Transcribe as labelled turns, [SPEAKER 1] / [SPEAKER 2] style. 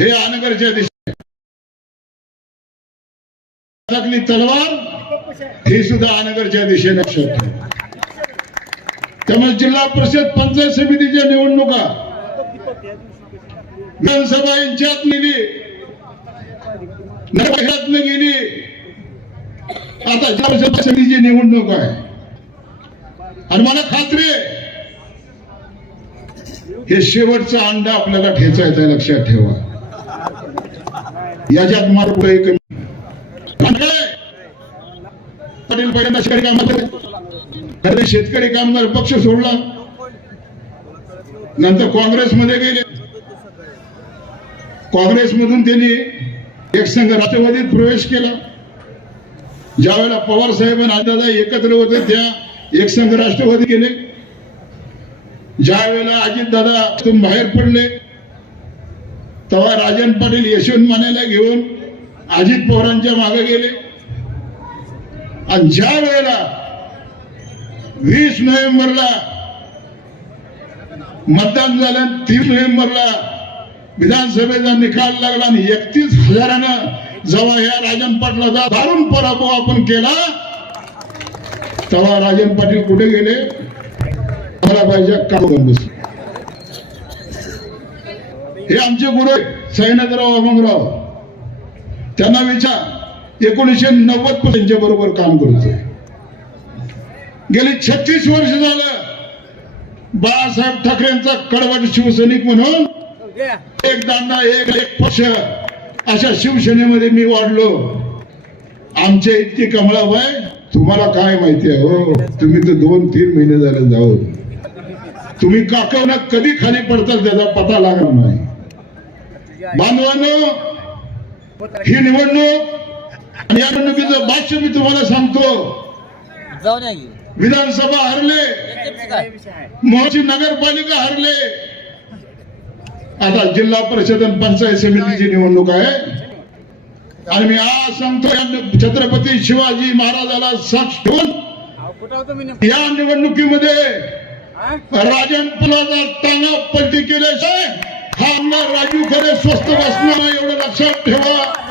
[SPEAKER 1] हे अनगरच्या दिशेने. तलवार ही सुद्धा अनगरच्या दिशेने लक्षात त्यामुळे जिल्हा परिषद पंचायत समितीच्या निवडणुका विधानसभा यांच्यात गेली नगरातनं गेली. आता जिल्हा परिषद समितीची निवडणूक आहे. आणि मला खात्री आहे हे शेवटचा अंडा आपल्याला ठेचायचं आहे लक्षात ठेवा. याच्यात मार्ग पुढे कमी पाटील पहिल्यांदा शेतकरी कामगार खरे शेतकरी कामगार पक्ष सोडला. नंतर काँग्रेसमध्ये गेले. काँग्रेसमधून त्यांनी एक संघ राष्ट्रवादीत प्रवेश केला. ज्यावेळेला पवार साहेब आणि आदादा एकत्र होते त्या एक संघ राष्ट्रवादी गेले ज्या वेळेला अजित बाहेर पडले. तेव्हा राजन पाटील यशवंत मानेला घेऊन अजित पवारांच्या मागे गेले. आणि ज्या वेळेला वीस नोव्हेंबरला मतदान झालं तीस नोव्हेंबरला विधानसभेचा निकाल लागला आणि एकतीस हजारानं जेव्हा या राजन पाटलाचा दारुण पराभव आपण केला तेव्हा राजन पाटील कुठे गेले? मला पाहिजे काम बस आमचे गुरु सैनकराव अमंगराव त्यांना विचार. एकोणीसशे नव्वद पर्यंतच्या त्यांच्या बरोबर काम करतोय. गेली छत्तीस वर्ष झालं. बाळासाहेब ठाकरेंचा कडवट शिवसैनिक म्हणून. एक दांडा एक एक पक्ष. अशा शिवसेनेमध्ये मी वाढलो. आमच्या इतकी कमळाबाई तुम्हाला काय माहिती आहे हो? तुम्ही तर दोन तीन महिने झाले जाऊन. तुम्ही काकवना कधी खाली पडतात त्याचा पता लागणार नाही. बांधवांनो ही निवडणूक आणि या निवडणुकीचं भाष्य मी तुम्हाला सांगतो. विधानसभा हरले? मोहची नगरपालिका हरले आता जिल्हा परिषद आणि पंचायत समितीची निवडणूक आहे आणि मी आज सांगतो या छत्रपती शिवाजी महाराजाला साक्ष ठेवून? या निवडणुकीमध्ये? राजन पुलाचा टांगा पलटी केल्याशिवाय हा आमदार राजू खरे स्वस्त बसणार नाही एवढं लक्षात ठेवा